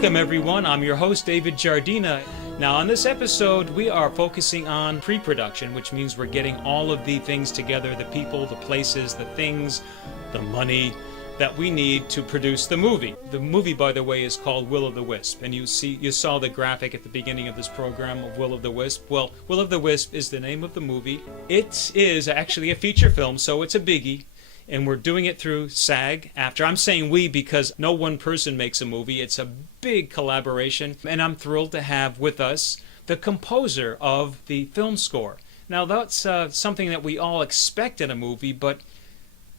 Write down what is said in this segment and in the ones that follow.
Welcome everyone, I'm your host David Giardina. Now on this episode we are focusing on pre-production, which means we're getting all of the things together, the people, the places, the things, the money that we need to produce the movie. The movie, by the way, is called Will of the Wisp, and you saw the graphic at the beginning of this program of Will of the Wisp. Well, Will of the Wisp is the name of the movie. It is actually a feature film, so it's a biggie. And we're doing it through SAG-AFTRA. I'm saying we because no one person makes a movie. It's a big collaboration. And I'm thrilled to have with us the composer of the film score. Now that's something that we all expect in a movie, but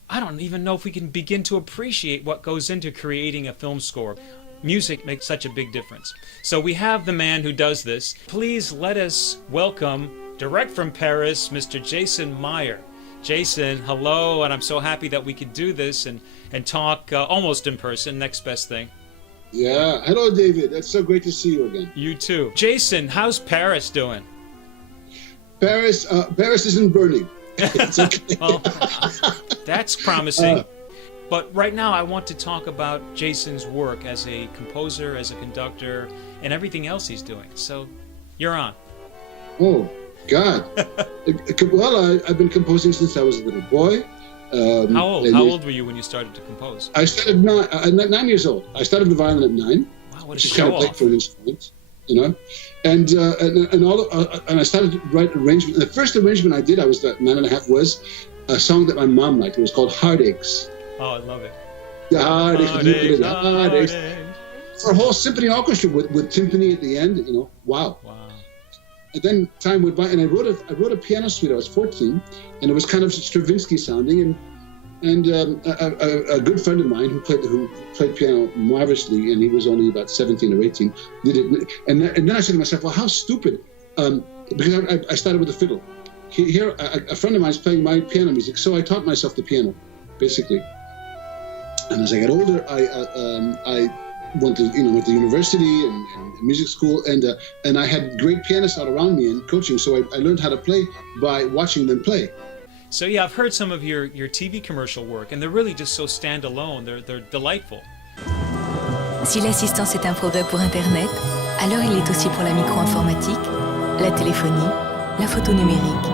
I don't even know if we can begin to appreciate what goes into creating a film score. Music makes such a big difference. So we have the man who does this. Please let us welcome, direct from Paris, Mr. Jason Meyer. Jason, hello, and I'm so happy that we could do this and talk almost in person, next best thing. Yeah, hello David, it's so great to see you again. You too. Jason, how's Paris doing? Paris isn't burning. It's okay. Well, that's promising. But right now I want to talk about Jason's work as a composer, as a conductor, and everything else he's doing. So, you're on. Oh, God. Well, I've been composing since I was a little boy. How old were you when you started to compose? I started 9 years old. I started the violin at 9. Wow, what a which is show kind of late for an instrument, you know. And I started to write arrangement. The first arrangement I did, I was 9.5, was a song that my mom liked. It was called Heartaches. Oh, I love it. The Heartaches. For a whole symphony orchestra with timpani at the end, you know. Wow. And then time went by, and I wrote a piano suite. I was 14, and it was kind of Stravinsky sounding. And a good friend of mine who played piano marvelously, and he was only about 17 or 18, did it. And then I said to myself, well, how stupid, because I started with a fiddle. Here, a friend of mine is playing my piano music, so I taught myself the piano, basically. And as I got older, I went to university and music school, and I had great pianists all around me and coaching, so I learned how to play by watching them play. So yeah, I've heard some of your TV commercial work, and they're really just so standalone. They're delightful. Si l'assistance est un progrès pour Internet, alors il est aussi pour la micro-informatique, la téléphonie, la photo numérique,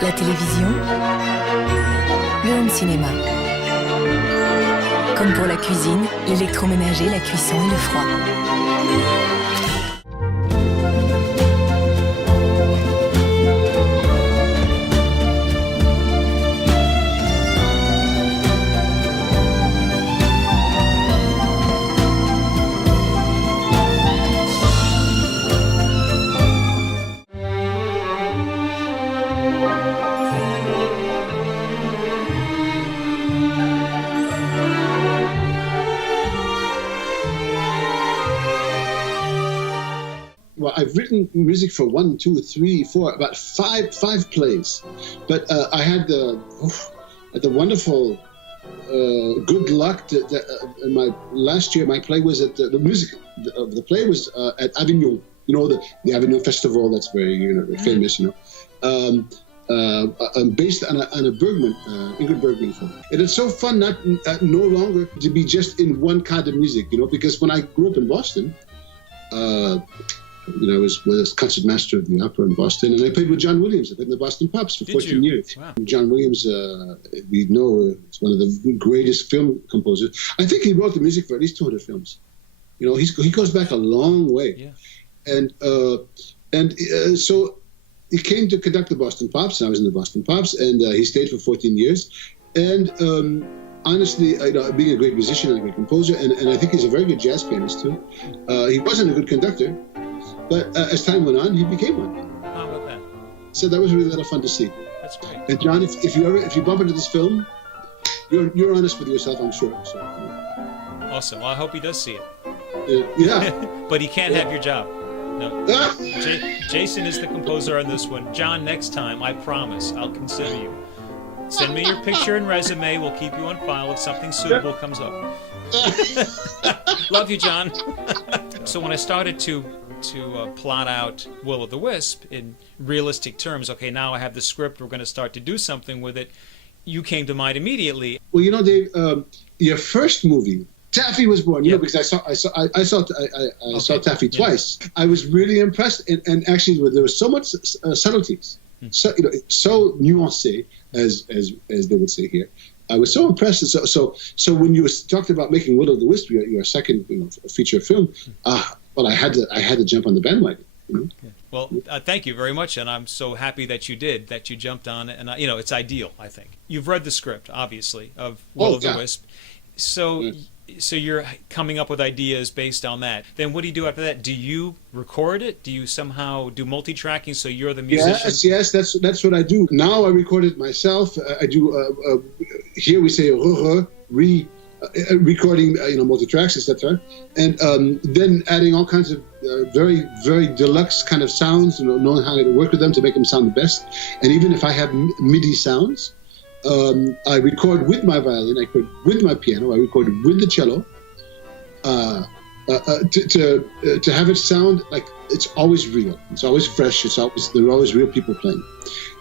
la télévision, le home cinéma. Comme pour la cuisine, l'électroménager, la cuisson et le froid. Well, I've written music for 1, 2, 3, 4, about five plays, but I had the wonderful good luck in my last year. My play was at the music of the play was at Avignon. You know, the Avignon Festival. That's very famous. You know, based on a Bergman, Ingrid Bergman film. And it's so fun no longer to be just in one kind of music. You know, because when I grew up in Boston. I was concertmaster of the opera in Boston, and I played with John Williams. I played in the Boston Pops for 14 years. Wow. John Williams, we know, is one of the greatest film composers. I think he wrote the music for at least 200 films. You know, he goes back a long way. Yeah. And so he came to conduct the Boston Pops, and I was in the Boston Pops, and he stayed for 14 years. And honestly, being a great musician and a great composer, and I think he's a very good jazz pianist too. He wasn't a good conductor. But as time went on, he became one. How about that? So that was really a lot of fun to see. That's great. And John, if you bump into this film, you're honest with yourself, I'm sure. So, Awesome. Well, I hope he does see it. Yeah. But he can't have your job. No. Jason is the composer on this one. John, next time, I promise, I'll consider you. Send me your picture and resume. We'll keep you on file if something suitable comes up. Love you, John. So when I started to plot out Will of the Wisp in realistic terms, okay, now I have the script, we're going to start to do something with it, you came to mind immediately. Well, you know, Dave, your first movie, Taffy was born, because I saw Taffy twice. I was really impressed, and actually there was so much subtleties, so nuancé, as they would say here. I was so impressed. And so when you talked about making Will of the Wisp, your second feature film, well, I had to jump on the bandwagon. Well, thank you very much, and I'm so happy that you did, that you jumped on it, and it's ideal, I think. You've read the script, obviously, of Will of the Wisp, so you're coming up with ideas based on that. Then what do you do after that? Do you record it? Do you somehow do multi-tracking so you're the musician? Yes, that's what I do. Now I record it myself. I do, here we say recording, multi-tracks, etc., and then adding all kinds of very, very deluxe kind of sounds, knowing how to work with them to make them sound the best. And even if I have MIDI sounds, I record with my violin, I record with my piano, I record with the cello, to have it sound like it's always real, it's always fresh, there are always real people playing.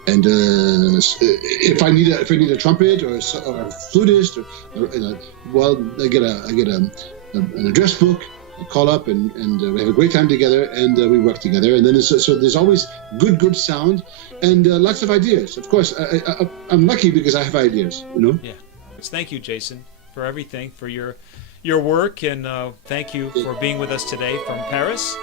And if I need a trumpet or a flutist, I get an address book. I call up and we have a great time together, and we work together. And then there's always good sound and lots of ideas. Of course, I'm lucky because I have ideas. Yeah. Thank you, Jason, for everything, for your work, and thank you for being with us today from Paris.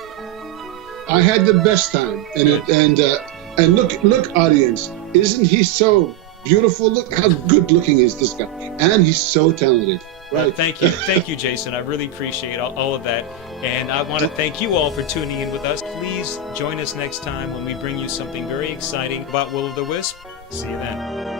I had the best time, and look, audience, isn't he so beautiful? Look how good looking is this guy, and he's so talented. Right. Thank you, Jason. I really appreciate all of that, and I want to thank you all for tuning in with us. Please join us next time when we bring you something very exciting about Will of the Wisp. See you then.